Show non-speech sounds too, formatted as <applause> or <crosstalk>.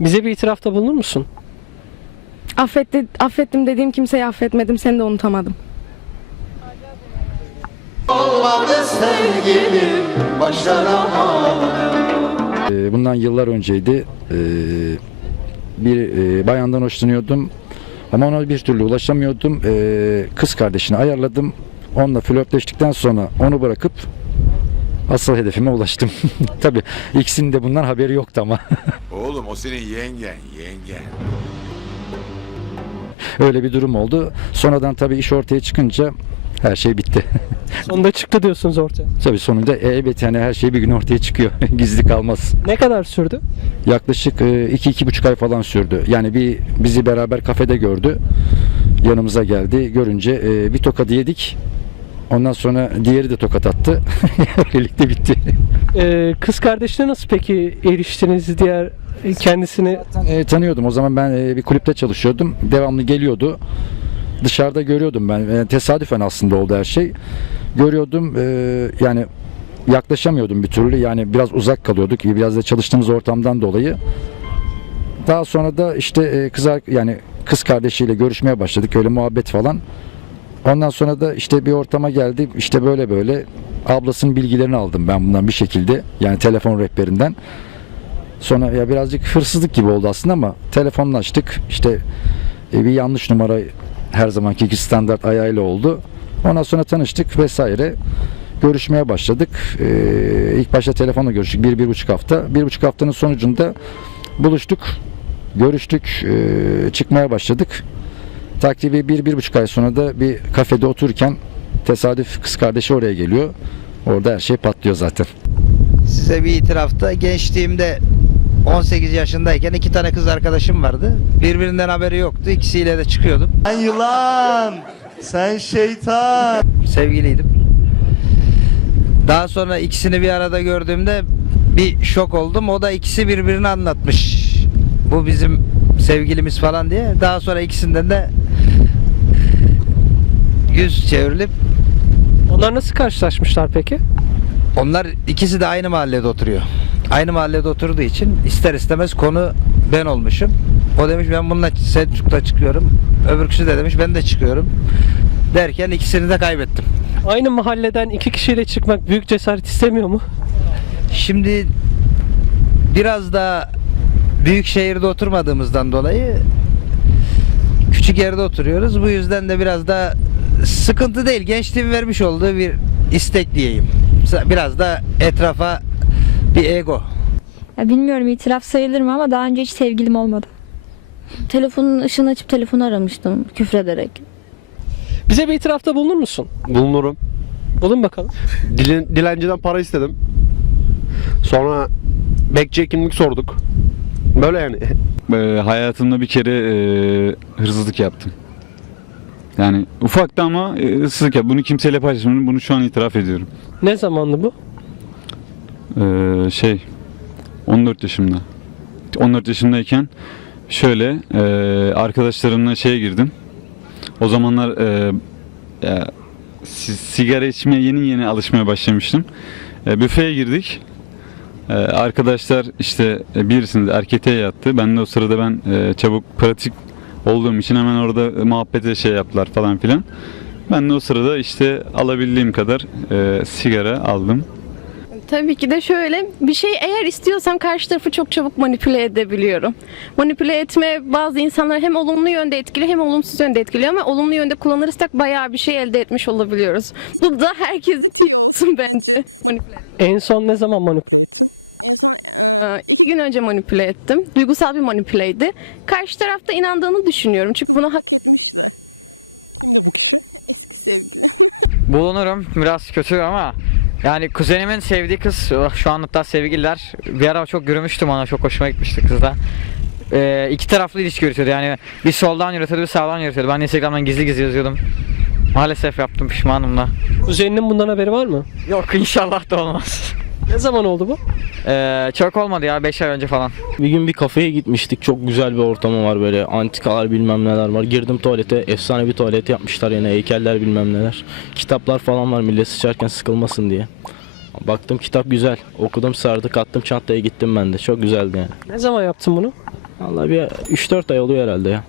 Bize bir itirafta bulunur musun? Affetti, affettim dediğim kimseyi affetmedim, seni de unutamadım. Ee, Bundan yıllar önceydi. Ee, Bir e, bayandan hoşlanıyordum. Ama ona bir türlü ulaşamıyordum. Ee, Kız kardeşini ayarladım. Onunla flörtleştikten sonra onu bırakıp asıl hedefime ulaştım. <laughs> Tabii ikisinin de bundan haberi yoktu ama. <laughs> Oğlum o senin yengen, yengen. Öyle bir durum oldu. Sonradan tabii iş ortaya çıkınca her şey bitti. <laughs> Sonunda çıktı diyorsunuz ortaya. tabii sonunda elbet yani her şey bir gün ortaya çıkıyor. Gizli kalmaz. Ne kadar sürdü? Yaklaşık e, iki iki buçuk ay falan sürdü. Yani bir bizi beraber kafede gördü. Yanımıza geldi. Görünce e, bir tokat yedik. Ondan sonra diğeri de tokat attı. <laughs> Birlikte bitti. Ee, kız kardeşine nasıl peki eriştiniz diğer e, kendisini? E, tanıyordum. O zaman ben e, bir kulüpte çalışıyordum. Devamlı geliyordu. Dışarıda görüyordum ben. E, tesadüfen aslında oldu her şey. Görüyordum. e, yani yaklaşamıyordum bir türlü. Yani biraz uzak kalıyorduk. Biraz da çalıştığımız ortamdan dolayı. Daha sonra da işte e, kız yani kız kardeşiyle görüşmeye başladık. Öyle muhabbet falan. Ondan sonra da işte bir ortama geldi. İşte böyle böyle ablasının bilgilerini aldım ben bundan bir şekilde. Yani telefon rehberinden. Sonra ya birazcık hırsızlık gibi oldu aslında ama telefonla açtık. İşte e, bir yanlış numara her zamanki iki standart ayağıyla oldu. Ondan sonra tanıştık vesaire. Görüşmeye başladık. Ee, ilk başta telefonla görüştük. Bir, bir buçuk hafta. Bir buçuk haftanın sonucunda buluştuk. Görüştük. ee, çıkmaya başladık. Takribi bir, bir buçuk ay sonra da bir kafede otururken tesadüf kız kardeşi oraya geliyor. Orada her şey patlıyor zaten. Size bir itirafta gençliğimde 18 yaşındayken iki tane kız arkadaşım vardı. Birbirinden haberi yoktu. İkisiyle de çıkıyordum. Sen yılan, sen şeytan. Sevgiliydim. Daha sonra ikisini bir arada gördüğümde bir şok oldum. O da ikisi birbirini anlatmış. Bu bizim sevgilimiz falan diye. Daha sonra ikisinden de yüz çevrilip Onlar nasıl karşılaşmışlar peki? Onlar ikisi de aynı mahallede oturuyor. Aynı mahallede oturduğu için ister istemez konu ben olmuşum. O demiş ben bununla Selçuk'ta çıkıyorum. Öbürküsü de demiş ben de çıkıyorum. Derken ikisini de kaybettim. Aynı mahalleden iki kişiyle çıkmak büyük cesaret istemiyor mu? Şimdi biraz da büyük şehirde oturmadığımızdan dolayı küçük yerde oturuyoruz. Bu yüzden de biraz da sıkıntı değil. Gençliğin vermiş olduğu bir istek diyeyim. Biraz da etrafa bir ego. Ya bilmiyorum itiraf sayılır mı ama daha önce hiç sevgilim olmadı. Telefonun ışığını açıp telefonu aramıştım küfrederek. Bize bir itirafta bulunur musun? Bulunurum. Bulun bakalım. Dilen, dilenciden para istedim. Sonra bekçiye kimlik sorduk. Böyle yani. Ee, hayatımda bir kere e, hırsızlık yaptım. Yani ufaktı ama e, hırsızlık yaptım. Bunu kimseyle paylaşmadım. Bunu şu an itiraf ediyorum. Ne zamandı bu? Ee, şey 14 yaşımda. 14 yaşımdayken şöyle e, arkadaşlarımla şeye girdim. O zamanlar e, ya, si- sigara içmeye yeni yeni alışmaya başlamıştım. E, büfeye girdik. E, arkadaşlar işte e, birisini de erkeğe yattı. Ben de o sırada ben e, çabuk pratik olduğum için hemen orada muhabbete şey yaptılar falan filan. Ben de o sırada işte alabildiğim kadar e, sigara aldım. Tabii ki de şöyle bir şey eğer istiyorsam karşı tarafı çok çabuk manipüle edebiliyorum. Manipüle etme bazı insanları hem olumlu yönde etkiliyor hem olumsuz yönde etkiliyor ama olumlu yönde kullanırsak bayağı bir şey elde etmiş olabiliyoruz. Bu da herkes için <laughs> bence. Manipüle. En son ne zaman manipüle? Ee, iki gün önce manipüle ettim. Duygusal bir manipüleydi. Karşı tarafta inandığını düşünüyorum. Çünkü bunu hak Bulunurum biraz kötü ama yani kuzenimin sevdiği kız şu an hatta sevgililer bir ara çok yürümüştüm ona çok hoşuma gitmişti kızla. Ee, iki taraflı ilişki yürütüyordu yani bir soldan yürütüyordu bir sağdan yürütüyordu. Ben Instagram'dan gizli gizli yazıyordum. Maalesef yaptım pişmanım da. Kuzeninin bundan haberi var mı? Yok inşallah da olmaz. Ne zaman oldu bu? Ee, çok olmadı ya 5 ay önce falan. Bir gün bir kafeye gitmiştik. Çok güzel bir ortamı var böyle. Antikalar bilmem neler var. Girdim tuvalete. Efsane bir tuvalet yapmışlar yine. Heykeller bilmem neler. Kitaplar falan var millet sıçarken sıkılmasın diye. Baktım kitap güzel. Okudum sardık attım çantaya gittim ben de. Çok güzeldi yani. Ne zaman yaptın bunu? Vallahi bir 3-4 ay oluyor herhalde ya.